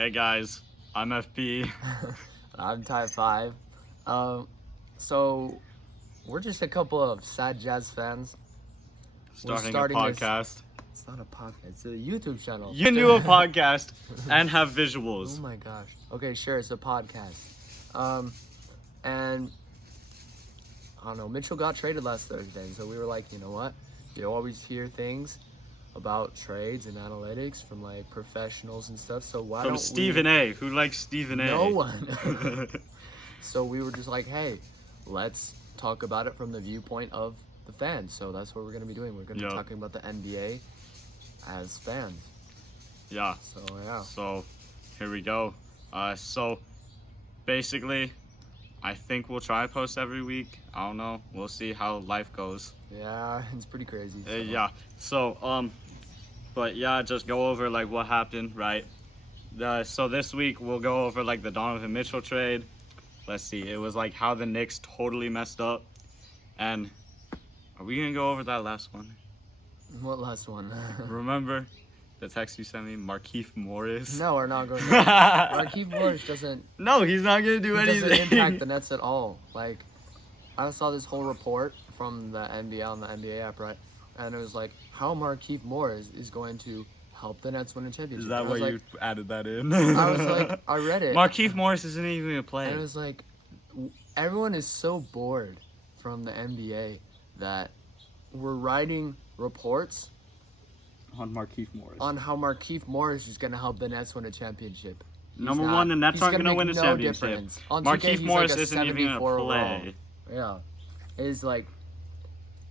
Hey guys, I'm FP. I'm type 5. So we're just a couple of sad jazz fans. Starting a starting this- podcast. It's not a podcast, it's a YouTube channel. You can do a podcast and have Oh visuals. my gosh. Okay, sure, it's a podcast. And I don't know, Mitchell got traded last Thursday, so we were like, you know what? You always hear things about trades and analytics from like professionals and stuff, so why From don't Stephen A. Who likes Stephen A? No one. So we were just like, hey, let's talk about it from the viewpoint of the fans. So that's what we're going to be doing. We're going to be talking about the NBA as fans. Yeah. So, yeah. So, here we go. So, basically, I think we'll try to post every week. I don't know. We'll see how life goes. Yeah, it's pretty crazy. So. Yeah. So, but yeah, just go over like what happened, right? So this week we'll go over like the Donovan Mitchell trade. Let's see. It was like how the Knicks totally messed up. And are we gonna go over that last one? What last one? Remember the text you sent me, Markieff Morris? No, we're not going to. Markieff Morris doesn't. No, he's not gonna do anything. Doesn't impact the Nets at all. Like, I saw this whole report from the NBA on the NBA app, right? And it was like how Markieff Morris is going to help the Nets win a championship. Is that why like, you added that in? I was like, I read it. Markieff Morris isn't even gonna play. And it was like, everyone is so bored from the NBA that we're writing reports On Markieff Morris. on how Markieff Morris is going to help the Nets win a championship. He's Number not. one, the Nets He's aren't gonna gonna win a make no championship. difference. On 2K, Markieff he's Morris like a isn't even 74 gonna play. overall. Yeah, it's like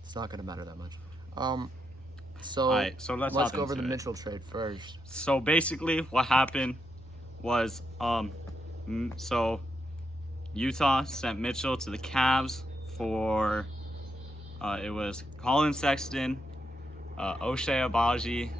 it's not going to matter that much. So Alright, so let's hop go over into the it. Mitchell trade first. So basically, what happened was, so Utah sent Mitchell to the Cavs for, it was Colin Sexton, O'Shea Abaji,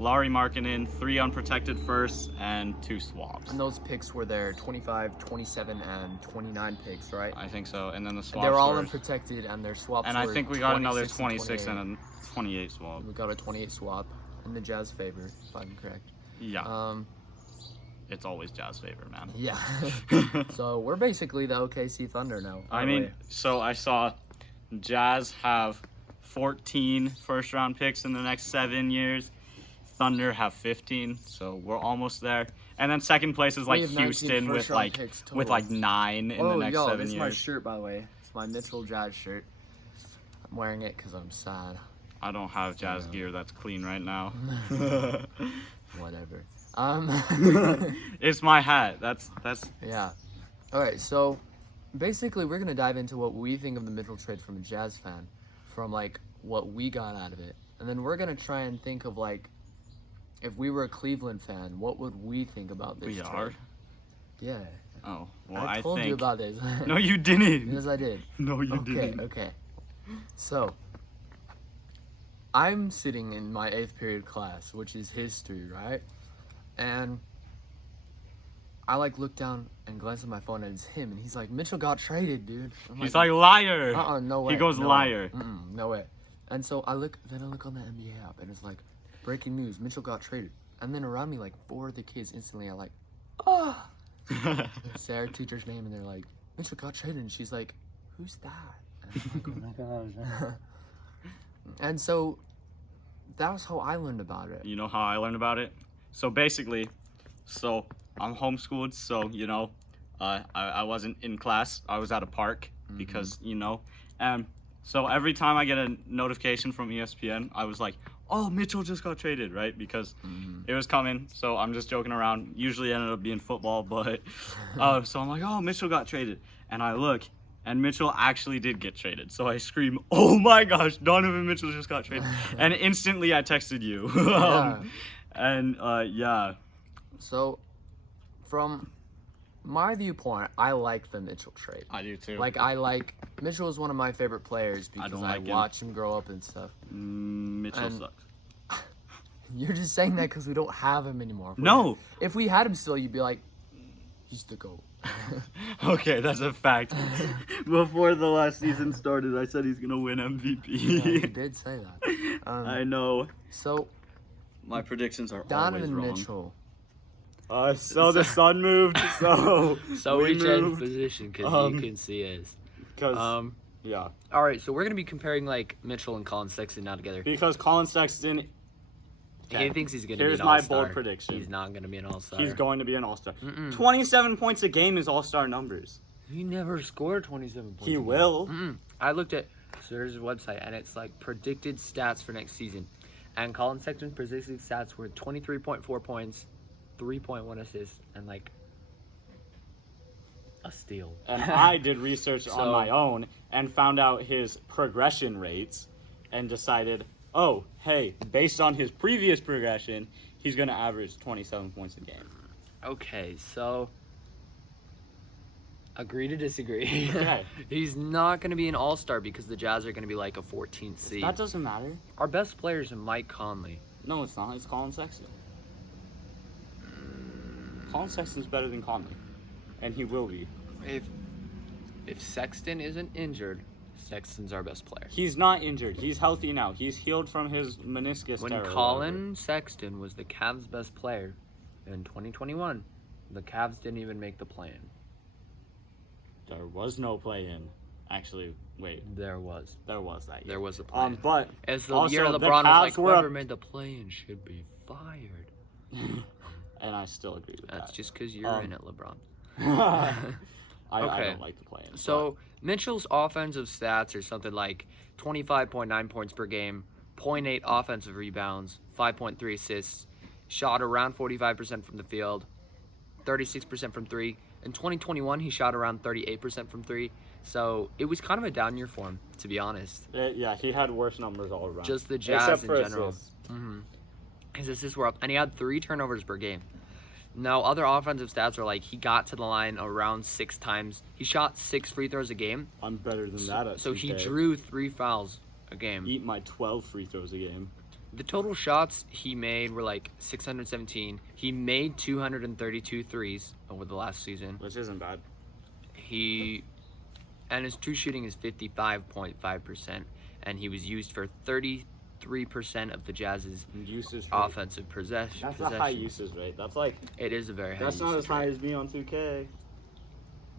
Laurie Markkinen, 3 unprotected firsts, and 2 swaps. And those picks were their 25, 27, and 29 picks, right? I think so, and then the swaps They were all were, unprotected, and their swaps and were I think we got another 26 and a 28 swap. We got a 28 swap in the Jazz favor, if I'm correct. Yeah, it's always Jazz favor, man. Yeah. So we're basically the OKC Thunder now. I mean, so I saw Jazz have 14 first-round picks in the next 7 years. Thunder have 15, so we're almost there. And then second place is like We have 19 Houston with first-round like picks total. 9 in the next 7 this is years. my shirt, by the way. It's my Mitchell Jazz shirt. I'm wearing it because I'm sad. I don't have Jazz gear that's clean right now. Whatever. It's my hat. That's Yeah. All right, so basically we're going to dive into what we think of the Mitchell trade from a Jazz fan, from like what we got out of it. And then we're going to try and think of like, if we were a Cleveland fan, what would we think about this we trade? are. Yeah. Oh, well, I I told think. you about this. No, you didn't. Yes, I did. No, you Okay, didn't. okay. So, I'm sitting in my 8th period class, which is history, right? And I like look down and glance at my phone, and it's him, and he's like, Mitchell got traded, dude. I'm He's like liar. no way. He goes no liar. Way. No way. And so I look on the NBA app, and it's like, breaking news, Mitchell got traded. And then around me, like 4 of the kids instantly are like, oh. Say our teacher's name, and they're like, Mitchell got traded, and she's like, who's that? And I'm like, oh my gosh. And so that was how I learned about it. You know how I learned about it? So basically, I'm homeschooled, so, you know, I wasn't in class. I was at a park because, you know, and so every time I get a notification from ESPN, I was like, oh, Mitchell just got traded, right? Because it was coming, so I'm just joking around. Usually ended up being football, but, so I'm like, oh, Mitchell got traded. And I look, and Mitchell actually did get traded. So I scream, oh my gosh, Donovan Mitchell just got traded. And instantly I texted you. Yeah. So, from my viewpoint, I like the Mitchell trade. I do too. Like, Mitchell is one of my favorite players because don't I like him. watch him grow up and stuff. Mitchell And- sucks. You're just saying that because we don't have him anymore. No. If we had him still, you'd be like, he's the GOAT. Okay, that's a fact. Before the last season started, I said he's gonna win MVP. Yeah, you did say that. I know. So, My predictions are always Donovan wrong. Mitchell So the sun moved. So we we changed moved. position because you can see us. Because yeah. All right, so we're gonna be comparing like Mitchell and Colin Sexton now together. Because Colin Sexton. He thinks he's gonna be Here's an my all-star. bold prediction. He's not gonna be an all-star. He's going to be an all-star. 27 points a game is all-star numbers. He never scored 27 points. He will. I looked at there's a website and it's like predicted stats for next season, and Colin Sexton's predicted stats were 23.4 points, 3.1 assists, and like a steal. And I did research on my own and found out his progression rates, and decided, oh, hey, based on his previous progression, he's going to average 27 points a game. Okay, so agree to disagree. Okay. He's not going to be an all-star because the Jazz are going to be like a 14th seed. That doesn't matter. Our best player is Mike Conley. No, it's not. It's Colin Sexton. Colin Sexton's better than Conley, and he will be. If Sexton isn't injured, Sexton's our best player. He's not injured. He's healthy now. He's healed from his meniscus When tear. Colin Sexton was the Cavs' best player in 2021, the Cavs didn't even make the play-in. There was no play-in. Actually, wait. There was. There was that year. There was a play-in. But As the also, year the LeBron was like, Cavs were whoever up- made the play-in should be fired. And I still agree with That's that. just because you're in it, LeBron. I Okay. don't like the play-in. So Mitchell's offensive stats are something like 25.9 points per game, 0.8 offensive rebounds, 5.3 assists, shot around 45% from the field, 36% from three. In 2021, he shot around 38% from three. So it was kind of a down year for him, to be honest. Yeah, he had worse numbers all around. Just the Jazz Except in for general. assists. His assists were up, and he had 3 turnovers per game. Now, other offensive stats are like he got to the line around 6 times. He shot 6 free throws a game. I'm better than that at So he 2K. drew 3 fouls a game. Eat my 12 free throws a game. The total shots he made were like 617. He made 232 threes over the last season. Which isn't bad. And his true shooting is 55.5%, and he was used for 33% of the Jazz's Usage rate. offensive possession. That's a high usage rate. That's like, It is a very high. that's not usage as high rate. as me on 2K.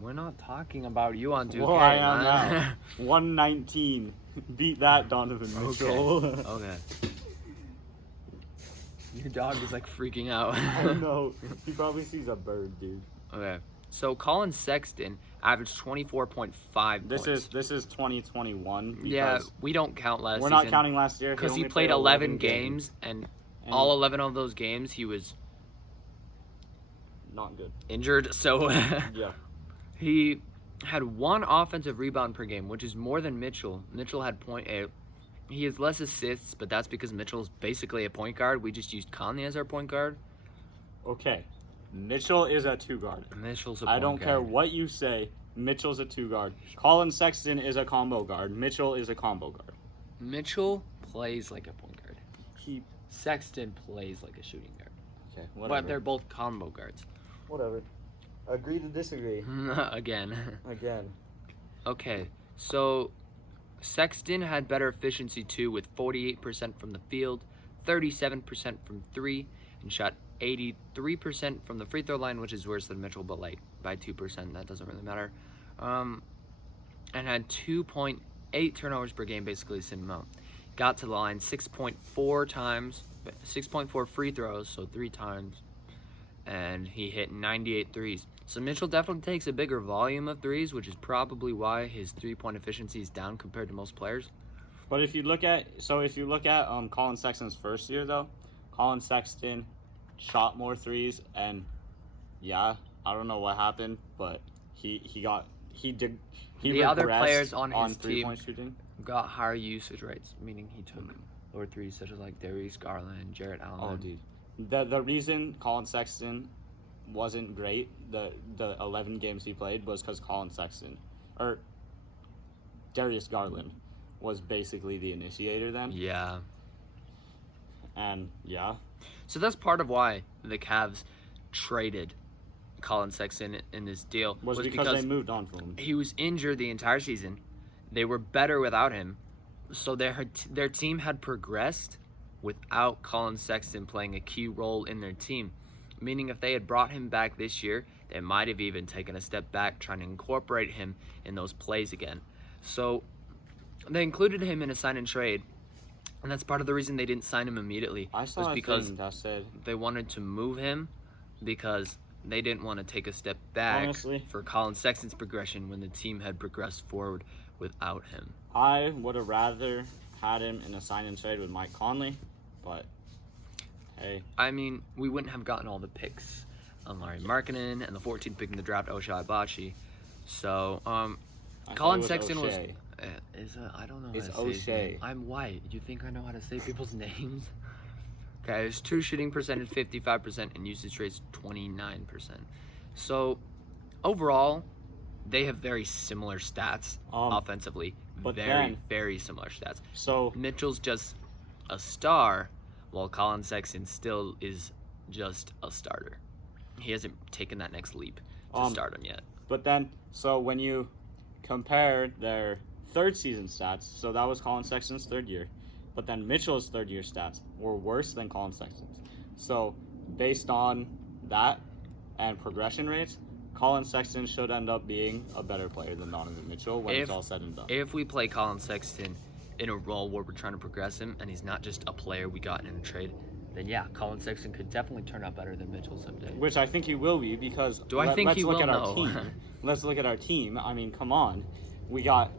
We're not talking about you on 2K. Well, I am man. now. 119. Beat that, Donovan Mitchell. Okay. Your dog is like freaking out. I know. He probably sees a bird, dude. Okay. So Colin Sexton averaged 24.5 This points. is 2021. Yeah, because we don't count last we're season. not counting last year. Because he only played 11 games, and all 11 of those games he was not good. injured. So Yeah. he had 1 offensive rebound per game, which is more than Mitchell. Mitchell had 0.8. He has less assists, but that's because Mitchell's basically a point guard. We just used Conley as our point guard. Okay. Mitchell is a 2 guard. Mitchell's a point I don't guard. care what you say. Mitchell's a 2 guard. Colin Sexton is a combo guard. Mitchell is a combo guard. Mitchell plays like a point guard. He. Sexton plays like a shooting guard. Okay. Whatever. But they're both combo guards. Whatever. Agree to disagree. Again. Again. Okay, so Sexton had better efficiency too, with 48% from the field, 37% from 3, and shot 83% from the free throw line, which is worse than Mitchell, but like by 2%, that doesn't really matter. And had 2.8 turnovers per game, basically the same amount. Got to the line 6.4 times, 6.4 free throws, so 3 times, and he hit 98 threes. So Mitchell definitely takes a bigger volume of threes, which is probably why his 3-point efficiency is down compared to most players. But if you look at Colin Sexton's first year though, Colin Sexton shot more threes, and yeah, I don't know what happened, but he The other regressed players on his 3-point team shooting. got higher usage rates, meaning he took lower threes, such as like Darius Garland, Jarrett Allen. Oh, dude. The reason Colin Sexton wasn't great, the 11 games he played, was because Colin Sexton, or Darius Garland, was basically the initiator then. Yeah. And yeah. So that's part of why the Cavs traded Colin Sexton in this deal. Was because they moved on from him. He was injured the entire season. They were better without him. So their team had progressed without Colin Sexton playing a key role in their team. meaning if they had brought him back this year, they might have even taken a step back trying to incorporate him in those plays again. So they included him in a sign and trade, and that's part of the reason they didn't sign him immediately. I saw was a because thing that said they wanted to move him because they didn't want to take a step back Honestly. for Colin Sexton's progression when the team had progressed forward without him. I would have rather had him in a sign and trade with Mike Conley, but hey, I mean, we wouldn't have gotten all the picks on Larry Markkinen and the 14th pick in the draft, Ochai Abachi. So, I thought Colin it was Sexton was. O'Shea. I don't know It's how to say his O'Shea. name. I'm white. You think I know how to say people's names? Okay, his true shooting percentage 55% and usage rates 29%. So, overall, they have very similar stats offensively. but Very, then- very similar stats. So Mitchell's just a star, while Colin Sexton still is just a starter. He hasn't taken that next leap to stardom yet. But then, so when you compare their third season stats, so that was Colin Sexton's third year, but then Mitchell's third year stats were worse than Colin Sexton's. So based on that and progression rates, Colin Sexton should end up being a better player than Donovan Mitchell when it's all said and done. If we play Colin Sexton in a role where we're trying to progress him and he's not just a player we got in a trade, then yeah, Colin Sexton could definitely turn out better than Mitchell someday. Which I think he will be because I think let's he look will? at our No. team. Let's look at our team. I mean, come on. We got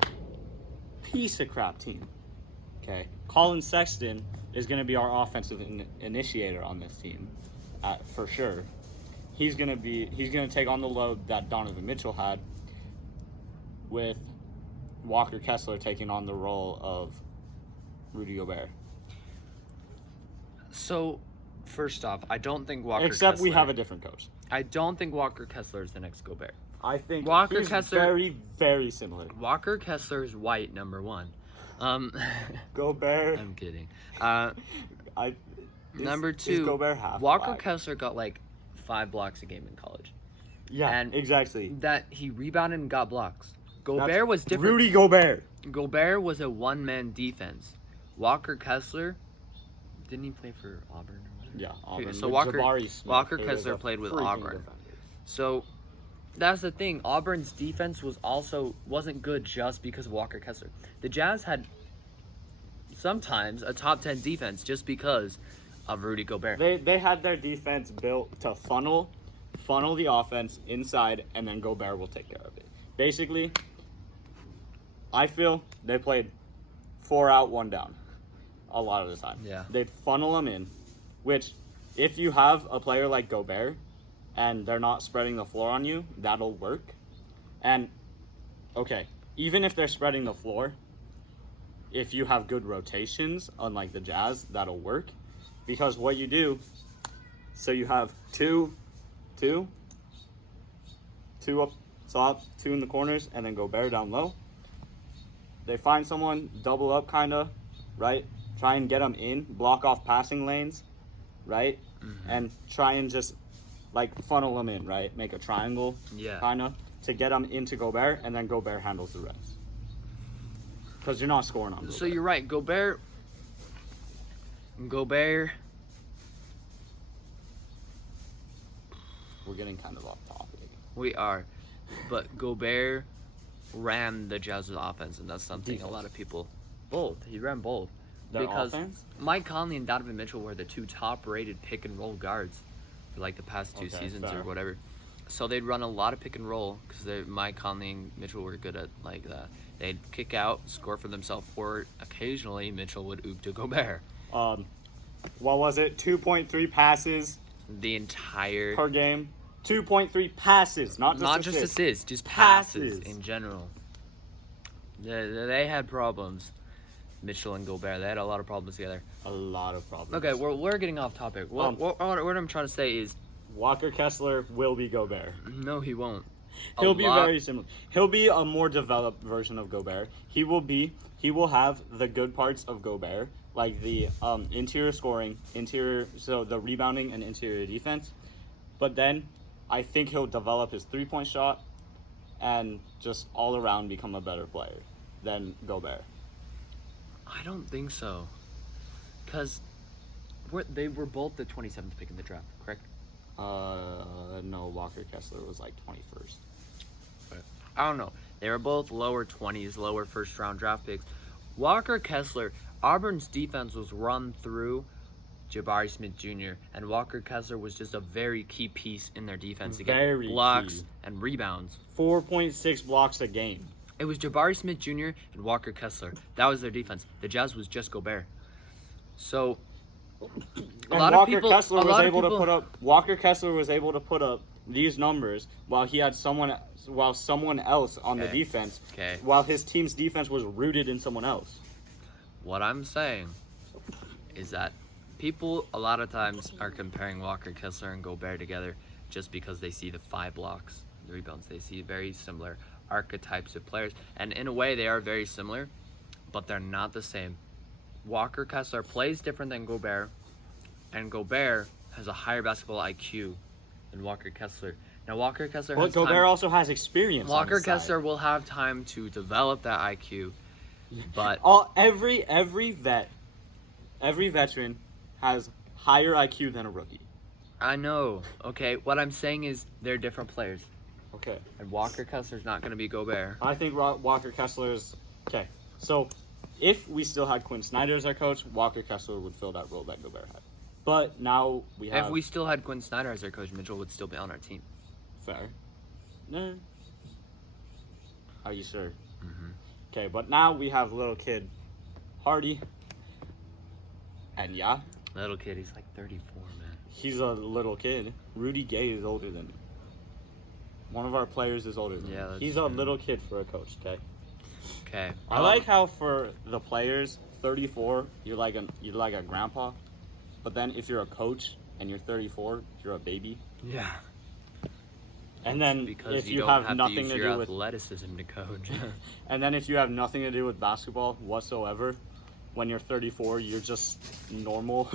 piece of crap team. Okay. Colin Sexton is going to be our offensive initiator on this team, for sure. He's going to take on the load that Donovan Mitchell had, with Walker Kessler taking on the role of Rudy Gobert. So, first off, I don't think Walker Except Kessler, we have a different coach. I don't think Walker Kessler is the next Gobert. I think Walker he's Kessler- very, very similar. Walker Kessler is white, number one. Gobert. I'm kidding. Is Number Gobert two, half Walker black? Kessler got like 5 blocks a game in college. Yeah, and exactly. That he rebounded and got blocks. Gobert was different. Rudy Gobert. Gobert was a one-man defense. Walker Kessler, didn't he play for Auburn? Or whatever? Yeah, Auburn. So with Walker- Jabari Smith, Walker who was Kessler a played with freaking Auburn. defender. So that's the thing. Auburn's defense wasn't good just because of Walker Kessler. The Jazz had sometimes a top 10 defense just because of Rudy Gobert. They had their defense built to funnel the offense inside, and then Gobert will take care of it. Basically, I feel they played 4 out, 1 down a lot of the time. Yeah. They'd funnel them in, which if you have a player like Gobert and they're not spreading the floor on you, that'll work. And, okay, even if they're spreading the floor, if you have good rotations, unlike the Jazz, that'll work. Because what you do, so you have two up top, 2 in the corners, and then Gobert down low. They find someone, double up kind of, right? Try and get them in, block off passing lanes, right? Mm-hmm. And try and just, like, funnel them in, right? Make a triangle, Yeah. kind of, to get them into Gobert, and then Gobert handles the rest. Because you're not scoring on Gobert. So you're right. Gobert. We're getting kind of off topic. We are. But Gobert ran the Jazz's offense, and that's something Defense. a lot of people. Both. He ran both. Their because offense? Mike Conley and Donovan Mitchell were the 2 top-rated pick-and-roll guards for like the past 2 Okay, seasons fair. or whatever. So they'd run a lot of pick-and-roll because Mike Conley and Mitchell were good at like that. They'd kick out, score for themselves, or occasionally Mitchell would oop to Gobert. What was it? 2.3 passes The entire... per game. 2.3 passes, not just assists, just passes Passes. in general. They had problems. Mitchell and Gobert, they had a lot of problems together. A lot of problems. Okay, we're getting off topic. What I'm trying to say is, Walker Kessler will be Gobert. no, he won't. He'll be very similar. He'll be a more developed version of Gobert. He will have the good parts of Gobert, like the interior scoring, so the rebounding and interior defense. But then I think he'll develop his 3-point shot and just all around become a better player than Gobert. I don't think so. Because they were both the 27th pick in the draft, correct? No, Walker Kessler was like 21st. I don't know. They were both lower 20s, lower first round draft picks. Walker Kessler, Auburn's defense was run through Jabari Smith Jr. and Walker Kessler was just a very key piece in their defense to get Very blocks key. and rebounds. 4.6 blocks a game. It was Jabari Smith Jr. and Walker Kessler. That was their defense. The Jazz was just Gobert. So Walker Kessler was able to put up these numbers while someone else on the defense. Okay. While his team's defense was rooted in someone else. What I'm saying is that people a lot of times are comparing Walker Kessler and Gobert together just because they see the 5 blocks, the rebounds. They see very similar archetypes of players. And in a way, they are very similar, but they're not the same. Walker Kessler plays different than Gobert, and Gobert has a higher basketball IQ than Walker Kessler. Now, Walker Kessler has Gobert also has experience. Walker on his Kessler side. will have time to develop that IQ, but every veteran has higher IQ than a rookie. I know. Okay, what I'm saying is they're different players, Okay. and Walker Kessler's not going to be Gobert. I think Walker Kessler's okay. So, if we still had Quinn Snyder as our coach, Walker Kessler would fill that role that Gobert had. But now we have. If we still had Quinn Snyder as our coach, Mitchell would still be on our team. Fair. Nah. Are you sure? Mm-hmm. Okay, but now we have little kid Hardy. And yeah, Little kid, he's like 34, man. he's a little kid. Rudy Gay is older than me. One of our players is older than me. Yeah, that's He's true. a little kid for a coach, okay? Okay. I like how for the players, 34, you're like a grandpa. But then if you're a coach and you're 34, you're a baby. Yeah. And then Because if you you don't have have nothing to use to your do with athleticism to coach. and then if you have nothing to do with basketball whatsoever, when you're 34, you're just normal.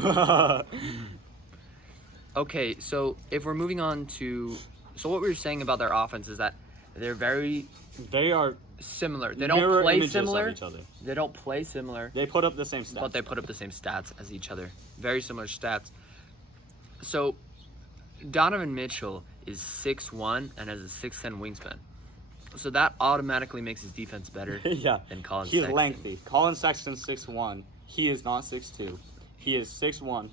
Okay, so if we're moving on to... So what we were saying about their offense is that they're very They are similar. They mirror don't play images similar. of each other. They don't play similar, They put up the same stats. but they put up the same stats as each other. Very similar stats. So Donovan Mitchell is 6'1" and has a 6'10" wingspan. So that automatically makes his defense better yeah. than Colin He's Sexton. lengthy. Colin Sexton's 6'1". He is not 6'2". He is 6'1",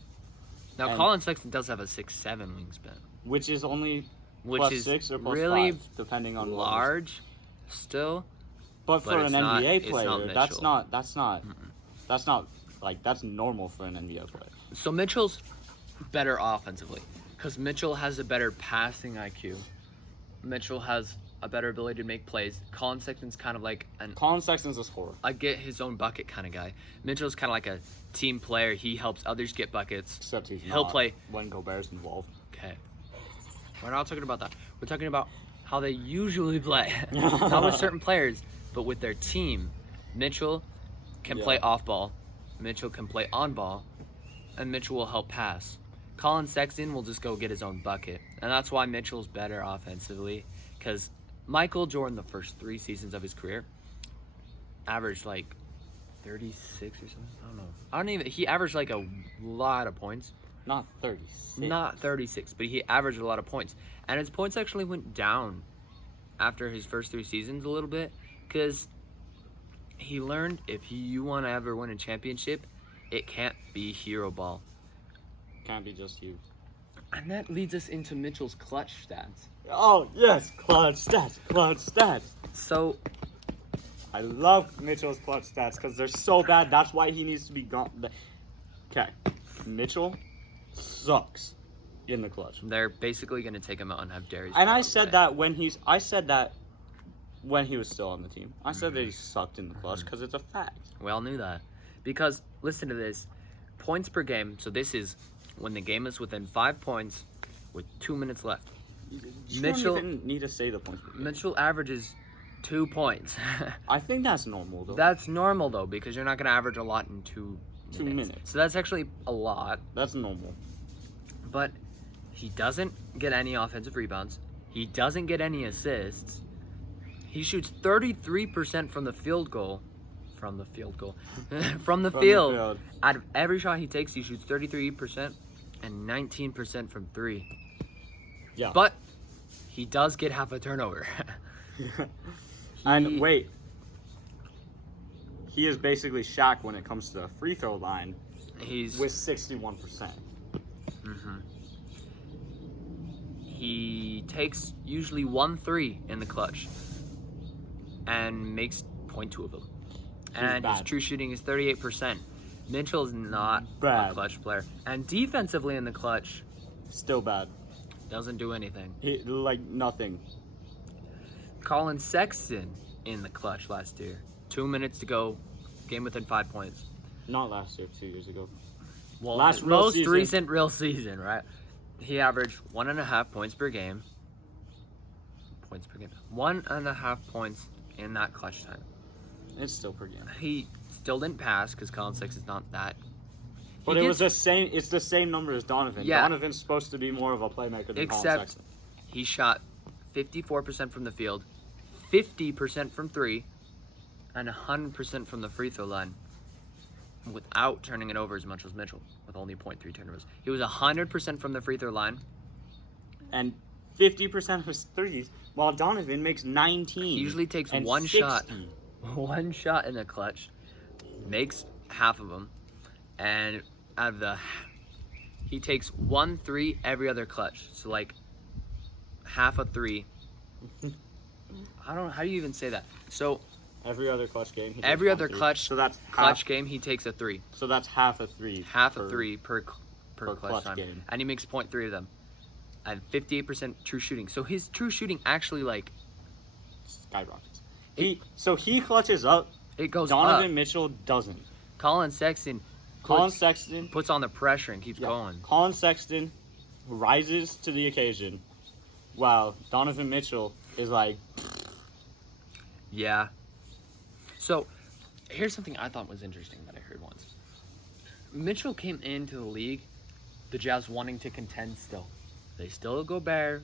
Now, and- Colin Sexton does have a 6'7" wingspan, which is only which plus is 6 or plus really 5, depending on levels. large still. But for an it's not- NBA it's player, not that's Mitchell. not like that's normal for an NBA player. So Mitchell's better offensively because Mitchell has a better passing IQ. Mitchell has a better ability to make plays. Colin Sexton's kind of like Colin Sexton's a scorer. a get his own bucket kind of guy. Mitchell's kind of like a team player. He helps others get buckets. Except he's He'll not play. when Gobert's involved. Okay. We're not talking about that. We're talking about how they usually play. Not with certain players, but with their team. Mitchell can play off ball. Mitchell can play on ball. And Mitchell will help pass. Colin Sexton will just go get his own bucket. And that's why Mitchell's better offensively. Because Michael Jordan, the first 3 seasons of his career, averaged like 36 or something. I don't know. He averaged like a lot of points. Not 36. Not 36, but he averaged a lot of points. And his points actually went down after his first 3 seasons a little bit because he learned if you want to ever win a championship, it can't be hero ball. Can't be just you. And that leads us into Mitchell's clutch stats. Oh yes, clutch stats, clutch stats. So, I love Mitchell's clutch stats because they're so bad. That's why he needs to be gone. Okay, Mitchell sucks in the clutch. they're basically going to take him out and have Darius. And I Garland said play. that when he was still on the team. I said that he sucked in the clutch because it's a fact. We all knew that. Because, listen to this. Points per game. So this is when the game is within 5 points with 2 minutes left. You Mitchell- don't even need to say the points. Mitchell averages 2 points. I think that's normal though. That's normal, though, because you're not going to average a lot in 2 2 minutes. So that's actually a lot. That's normal. But he doesn't get any offensive rebounds. He doesn't get any assists. He shoots 33% from the field goal. From the field. From the field. Out of every shot he takes, he shoots 33% and 19% from 3. Yeah. But he does get half a turnover. And wait, he is basically Shaq when it comes to the free throw line He's with 61%. He takes usually 1 3 in the clutch and makes 0.2 of them. And his bad. true shooting is 38%. Mitchell's not Bad. a clutch player. And defensively in the clutch, Still bad. doesn't do anything. Like nothing. Colin Sexton in the clutch last year. 2 minutes to go, game within 5 points. Not last year, 2 years ago. Well, Last real most season. recent real season, right? He averaged 1.5 points per game. 1.5 points in that clutch time. It's still per game. He still didn't pass because Colin Sexton's not that. But it was the same. It's the same number as Donovan. Yeah. Donovan's supposed to be more of a playmaker than Colin Except Sexton. he shot 54% from the field, 50% from 3, and 100% from the free throw line without turning it over as much as Mitchell with only 0.3 turnovers. He was 100% from the free throw line. And 50% of his threes, while Donovan makes 19. He usually takes and one 60. shot. One shot in the clutch, makes half of them, and out of he takes 1 3 every other clutch. So like half a 3. I don't know, how do you even say that? So Every other clutch game. every other clutch So that's clutch game he takes a 3. So that's half a 3. Half per- a 3 per per clutch clutch time. game. And he makes 0.3 of them. And 58% true shooting. So his true shooting actually like Skyrockets. He clutches up. it goes Donovan up. Mitchell doesn't. Colin Sexton Colin Sexton. puts on the pressure and keeps Yeah. going. Colin Sexton rises to the occasion, while Donovan Mitchell is like, Yeah. So, here's something I thought was interesting that I heard once. Mitchell came into the league, the Jazz wanting to contend still. They still go Gobert.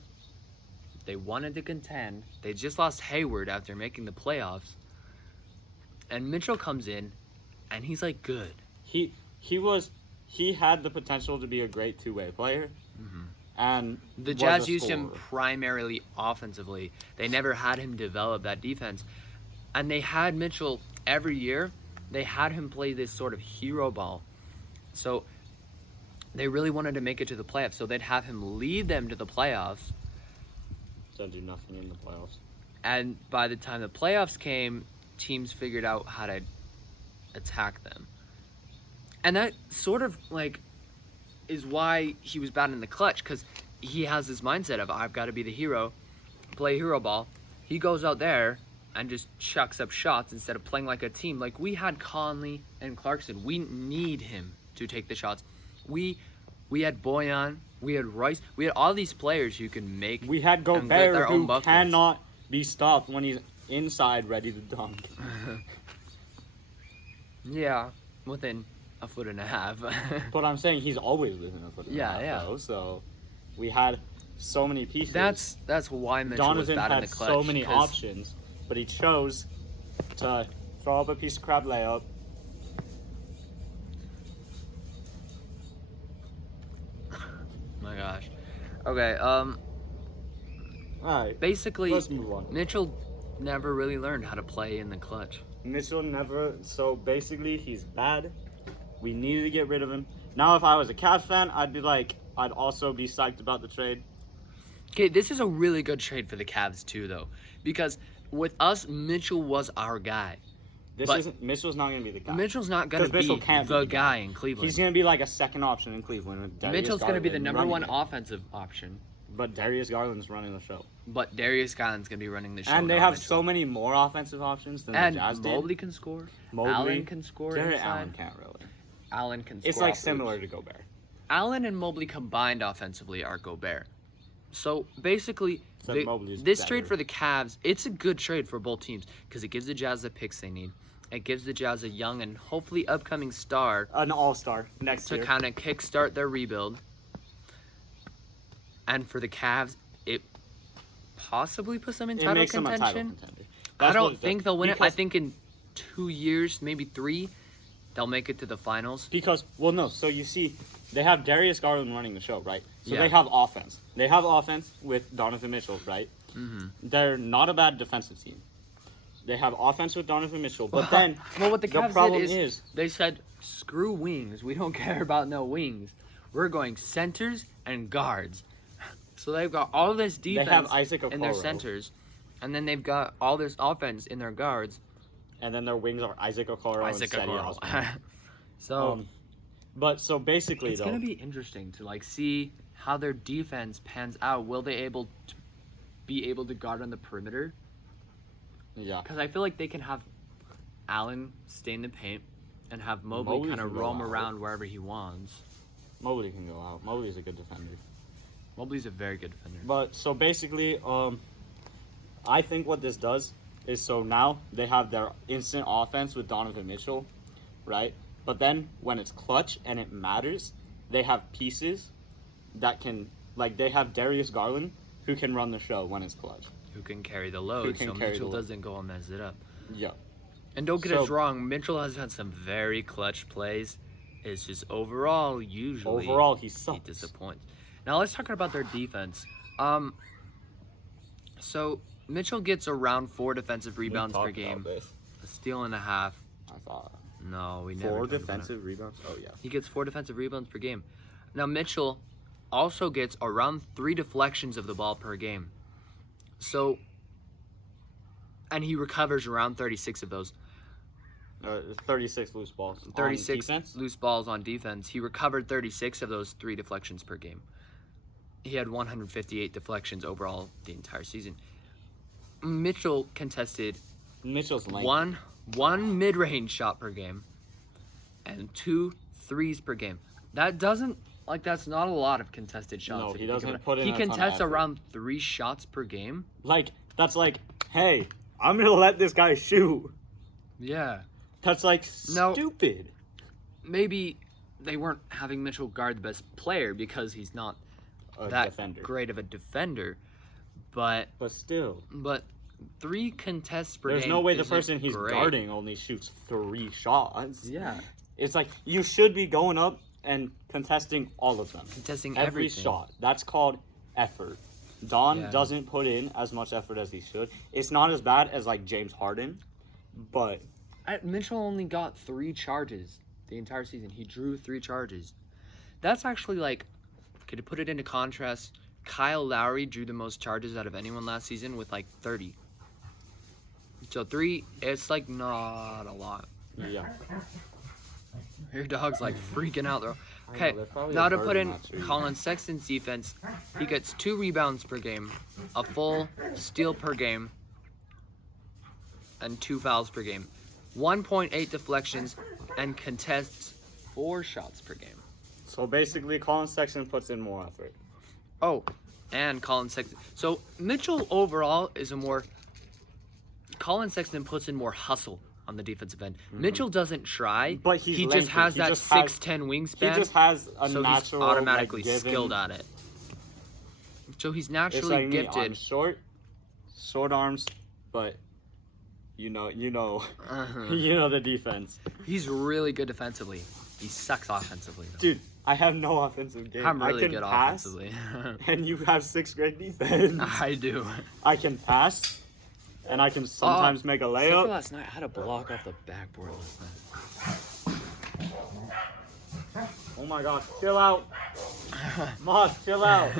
They wanted to contend. They just lost Hayward after making the playoffs. And Mitchell comes in, and he's like good. he had the potential to be a great two-way player, and The was Jazz a used him scorer. primarily offensively. They never had him develop that defense. And they had Mitchell every year. They had him play this sort of hero ball. So they really wanted to make it to the playoffs. So they'd have him lead them to the playoffs. Don't do nothing in the playoffs. And by the time the playoffs came, teams figured out how to attack them. And that sort of like is why he was bad in the clutch, because he has this mindset of I've got to be the hero, play hero ball. He goes out there and just chucks up shots instead of playing like a team. Like we had Conley and Clarkson. We need him to take the shots. We had Boyan, we had Rice, we had all these players who can make. We had and get Gobert, their own who buckets. cannot be stopped when he's inside ready to dunk. Yeah, within a foot and a half. But I'm saying he's always within a foot and a Yeah, half, yeah. though, so we had so many pieces. That's why Mitchell was Donovan bad in had the clutch. so many 'cause options, but he chose to throw up a piece of crap layup. My gosh. Okay. Alright, Basically, let's move on. Mitchell never really learned how to play in the clutch. Mitchell never. So basically, he's bad. We needed to get rid of him. Now, if I was a Cavs fan, I'd also be psyched about the trade. Okay, this is a really good trade for the Cavs too, though, because with us, Mitchell was our guy. But Mitchell's not gonna be the guy. Mitchell's not gonna 'Cause Mitchell be can't be the the guy in Cleveland. He's gonna be like a second option in Cleveland. With Darius Mitchell's gonna be the Garland number running one it. offensive option, But Darius Garland's running the show. but Darius Garland's gonna be running the show. And they not have Mitchell. so many more offensive options than And the Jazz Mobley did. can score. Mobley. Allen can score Jared inside. Allen can't really. Allen can score. It's like off similar loops. to Gobert. Allen and Mobley combined offensively are Gobert. So basically, Except Mobley's this better. trade for the Cavs, it's a good trade for both teams because it gives the Jazz the picks they need. It gives the Jazz a young and hopefully upcoming star An all-star next to year. kind of kickstart their rebuild. And for the Cavs, it possibly puts them in It title makes them a title contention. contender. I That's don't what it think does. they'll win it. I Because- think in 2 years, maybe 3, they'll make it to the finals. Because, well, no. So you see, they have Darius Garland running the show, right? So Yeah. they have offense. They have offense with Donovan Mitchell, right? Mm-hmm. They're not a bad defensive team. They have offense with Donovan Mitchell, but then Well, what the the Cavs problem did is they said, screw wings. We don't care about no wings. We're going centers and guards. So they've got all this defense have Isaac in their Okoro. centers, and then they've got all this offense in their guards. and then their wings are Isaac Okoro Isaac and Cedi Okoro. Osman. So But so basically, it's though, gonna be interesting to like see how their defense pans out. Will they be able to guard on the perimeter? yeah, Because I feel like they can have Allen stay in the paint and have Mobley Mobley kind can of go roam out. around wherever he wants. Mobley can go out. Mobley's a good defender. Mobley's a very good defender. But so basically, I think what this does is so now they have their instant offense with Donovan Mitchell, right? But then when it's clutch and it matters, they have pieces that can, like they have Darius Garland who can run the show when it's clutch. Who can carry the load can so carry Mitchell the load. doesn't go and mess it up. Yeah. And don't get So- us wrong, Mitchell has had some very clutch plays. It's just overall, usually Overall, he he sucks. disappoints. Now let's talk about their defense. So Mitchell gets around 4 defensive rebounds per game, a steal and a half. I thought No, we never. 4 talked about it. defensive rebounds. Oh yeah. He gets 4 defensive rebounds per game. Now Mitchell also gets around 3 deflections of the ball per game. So, and he recovers around 36 of those. 36 loose balls. On 36 defense? loose balls on defense. He recovered 36 of those 3 deflections per game. He had 158 deflections overall the entire season. Mitchell contested Mitchell's length. one mid-range shot per game and 2 threes per game. That's not a lot of contested shots. No, if he you think doesn't about it. put in He a ton of contests effort. around 3 shots per game. Like that's like, hey, I'm gonna let this guy shoot. Yeah. That's like No. stupid. Maybe they weren't having Mitchell guard the best player because he's not A that defender. great of a defender. But But still, 3 contests per there's game. no way the isn't person he's great. guarding only shoots 3 shots. Yeah. It's like you should be going up and contesting all of them. Contesting Every everything. shot. That's called effort. Don Yeah. doesn't put in as much effort as he should. It's not as bad as like James Harden, but Mitchell only got 3 charges the entire season. He drew 3 charges. That's actually like, okay, to put it into contrast, Kyle Lowry drew the most charges out of anyone last season with like 30. So 3, it's like not a lot. yeah. Your dog's like freaking out though. I know, Okay, there's probably now a to bird put in in that tree. Colin Sexton's defense, he gets 2 rebounds per game, a full steal per game, and 2 fouls per game, 1.8 deflections, and contests 4 shots per game. So basically, Colin Sexton puts in more effort. Oh, and Colin Sexton. So Mitchell overall is Colin Sexton puts in more hustle on the defensive end. Mitchell doesn't try, But he's he lengthy. just has He that just has- 6'10" He wingspan. just has a So natural, he's automatically like, given, skilled at it. So he's It's naturally like me, I'm gifted. short arms, but you know, Uh-huh. you know the defense, He's really good defensively. He sucks offensively, though. dude. I have no offensive game. I'm I really can good pass, offensively. and you have 6th grade defense. I do. I can pass, and I can sometimes make a Except for layup. last night, I had a block off the backboard last night. Oh my gosh, chill out, Moss, chill out.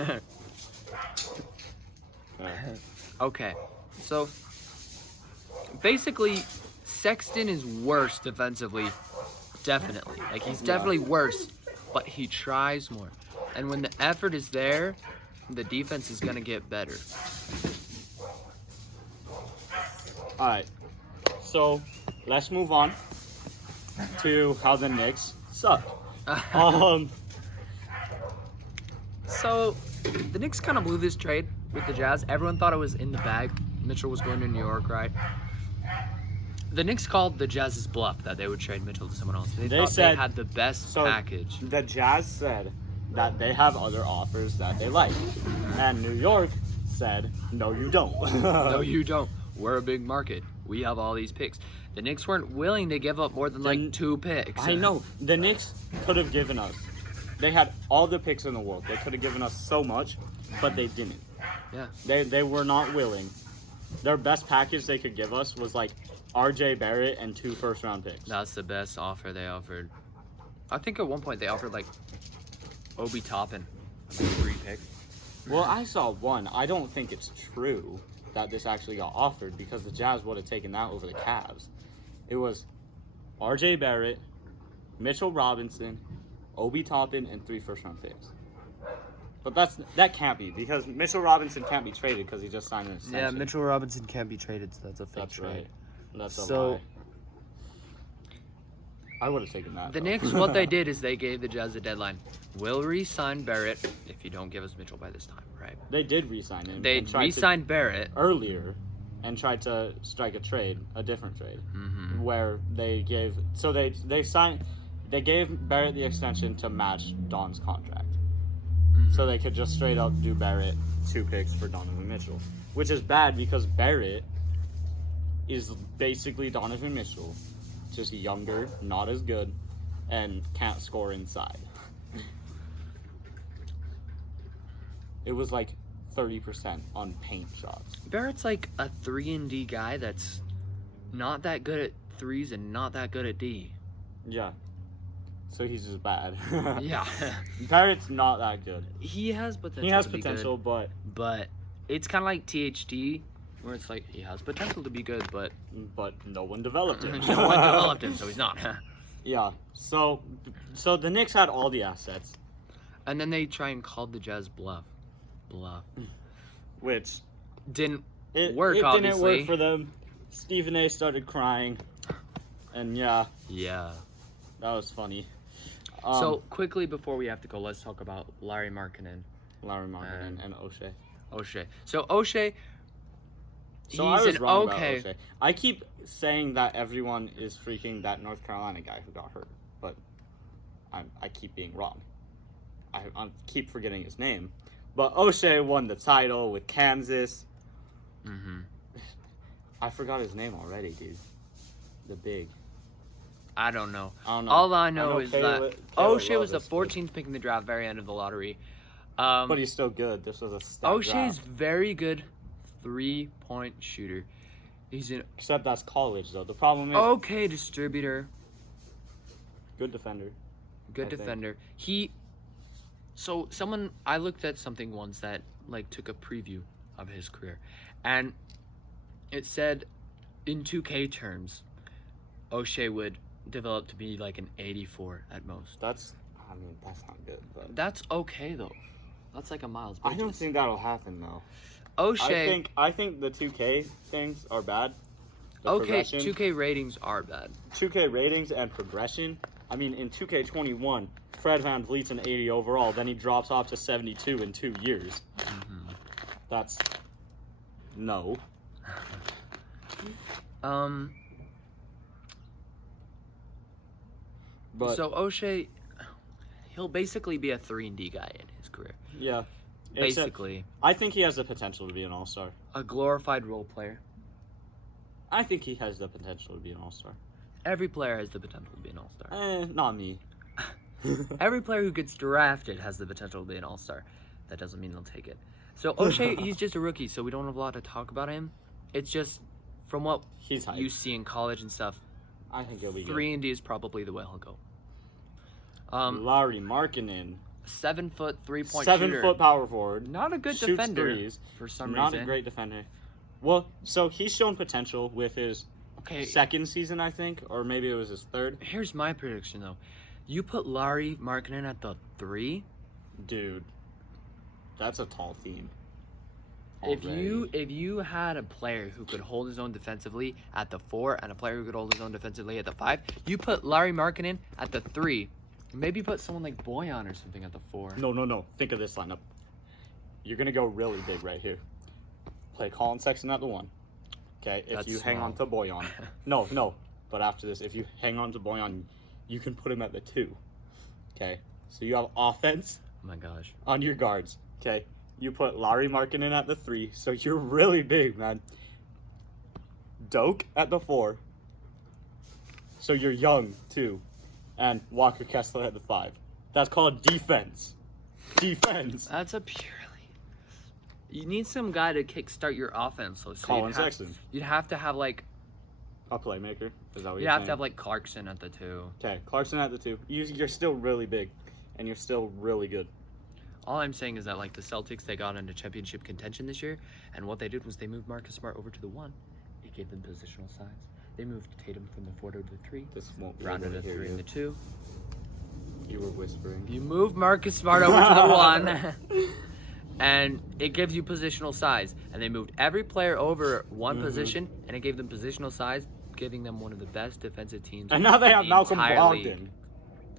Okay, so basically, Sexton is worse defensively, definitely. Like, he's definitely worse, but he tries more. And when the effort is there, the defense is going to get better. All right, so let's move on to how the Knicks suck. So, the Knicks kind of blew this trade with the Jazz. Everyone thought it was in the bag. Mitchell was going to New York, right? The Knicks called the Jazz's bluff that they would trade Mitchell to someone else. They thought said- they had the best so package. The Jazz said that they have other offers that they like, and New York said, "No, you don't." No, you don't. We're a big market. We have all these picks. The Knicks weren't willing to give up more than like 2 picks. I know the Knicks could have given us They had all the picks in the world. They could have given us so much, but they didn't. Yeah. They were not willing. Their best package they could give us was like R.J. Barrett and 2 first-round picks. That's the best offer they offered. I think at one point they offered like Obi Toppin, like 3 picks. Well, I saw one. I don't think it's true that this actually got offered because the Jazz would have taken that over the Cavs. It was R.J. Barrett, Mitchell Robinson, Obi Toppin, and 3 first-round picks. But that can't be because Mitchell Robinson can't be traded because he just signed an extension. Yeah, Mitchell Robinson can't be traded, so that's a fake That's trade. right. That's a So- lie. I would have taken that. The though. Knicks, what they did is they gave the Jazz a deadline. We'll re-sign Barrett if you don't give us Mitchell by this time, right? They did re-sign him. They and tried to- re-signed Barrett. earlier and tried to strike a different trade, where they gave they gave Barrett the extension to match Don's contract, so they could just straight up do Barrett 2 picks for Donovan Mitchell, which is bad because Barrett is basically Donovan Mitchell, just younger, not as good, and can't score inside. It was like 30% on paint shots. Barrett's like a 3-and-D guy that's not that good at threes and not that good at D. Yeah. So he's just bad. Yeah. Barrett's not that good. He has potential. He has to be potential, but good, but it's kind of like THT, where it's like he has potential to be good, but no one developed him. no one developed him, so he's not. Yeah. So the Knicks had all the assets, And then they try and called the Jazz bluff. which Didn't it work, didn't obviously. work for them. Stephen A. started crying, and yeah, Yeah. that was funny. So quickly before we have to go, let's talk about Larry Markkinen. Larry Markkinen and O'Shea. O'Shea. So O'Shea, So he's I was an wrong okay. about O'Shea. I keep saying that everyone is freaking that North Carolina guy who got hurt, but I keep being wrong. I keep forgetting his name. But O'Shea won the title with Kansas. Mm-hmm. I forgot his name already, dude. The big. I don't know. I don't know. All I know is Taylor- that Taylor O'Shea was the Love is good. 14th pick in the draft, very end of the lottery. But he's still good. This was a stat O'Shea's draft. very good 3-point shooter. He's an Except that's college, though. The problem is okay distributor, good defender. good I think. defender. I looked at something once that like took a preview of his career, and it said in 2K terms, O'Shea would develop to be like an 84 at most. That's not good. But That's okay though. That's like a Miles I Bridges. don't think that'll happen, though. O'Shea. I think the 2K things are bad. The Okay, progression. 2K ratings are bad. 2K ratings and progression. I mean, in 2K21, Fred VanVleet's an 80 overall. Then he drops off to 72 in 2 years. That's no. But So O'Shea, he'll basically be a 3-and-D guy in his career. yeah, Except, Basically, I think he has the potential to be an all-star. a glorified role player. I think he has the potential to be an all-star. Every player has the potential to be an all-star. Not me. Every player who gets drafted has the potential to be an all-star. That doesn't mean they'll take it. So O'Shea, he's just a rookie, so we don't have a lot to talk about him. It's just from what He's hype. you see in college and stuff, I think he'll be good. 3-and-D is probably the way he'll go. Larry Markkinen, 7-foot 3-point 7 shooter. foot power forward. Not a good shoots defender threes, for some not reason. a great defender. Well, so he's shown potential with his Okay, second season, I think, or maybe it was his third. here's my prediction though. You put Larry Markkinen at the 3. Dude, that's a tall team. If you had a player who could hold his own defensively at the 4 and a player who could hold his own defensively at the 5, you put Larry Markkinen at the 3. Maybe put someone like Boyan or something at the 4. No. Think of this lineup. You're gonna go really big right here. Play Colin Sexton at the 1. Okay, if That's you hang on to Boyan. No. But after this, if you hang on to Boyan, you can put him at the 2. Okay, so you have offense Oh my gosh. on your guards. Okay, you put Larry Markkinen at the 3, so you're really big, man. Doak at the 4, so you're young too, and Walker Kessler at the 5. That's called defense. Defense. That's a purely. You need some guy to kickstart your offense. So Colin Sexton. You'd have to have like. A playmaker. Is that what You'd you're have saying? to have like Clarkson at the 2. Okay, Clarkson at the 2. You're still really big, and you're still really good. All I'm saying is that like the Celtics, they got into championship contention this year, and what they did was they moved Marcus Smart over to the 1. It gave them positional size. They moved Tatum from the 4 to the 3. This won't be Rounded able a to hear 3 you. in the 2. You were whispering. You move Marcus Smart over to the 1, and it gives you positional size. And they moved every player over one position, and it gave them positional size, giving them one of the best defensive teams. And now they have in the Malcolm entire Brogdon. league.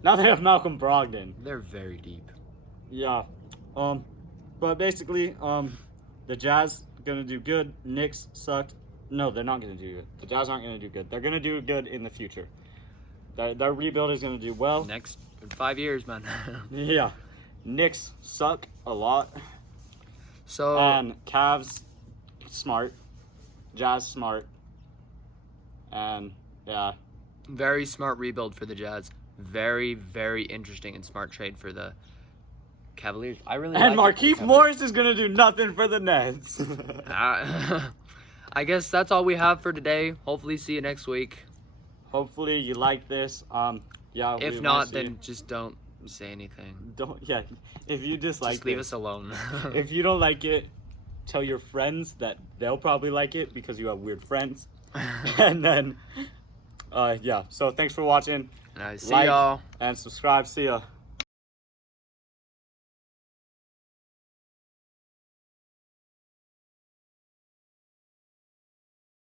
Now they have Malcolm Brogdon. They're very deep. Yeah. But basically, the Jazz gonna do good. Knicks sucked. No, they're not gonna do good. The Jazz aren't gonna do good. They're gonna do good in the future. Their rebuild is gonna do well. Next 5 years, man. Yeah. Knicks suck a lot. So And Cavs smart. Jazz smart. And yeah. very smart rebuild for the Jazz. Very, very interesting and smart trade for the Cavaliers. I really And like it for the Markieff Cavaliers. Morris is gonna do nothing for the Nets. I guess that's all we have for today. Hopefully see you next week. Hopefully you like this. Yeah. we If wanna not, see then you. just don't say anything. Don't. Yeah. If you dislike Just leave this, us alone. if you don't like it, tell your friends that they'll probably like it because you have weird friends. And then, yeah. So thanks for watching. And I see Like y'all. and subscribe. See ya.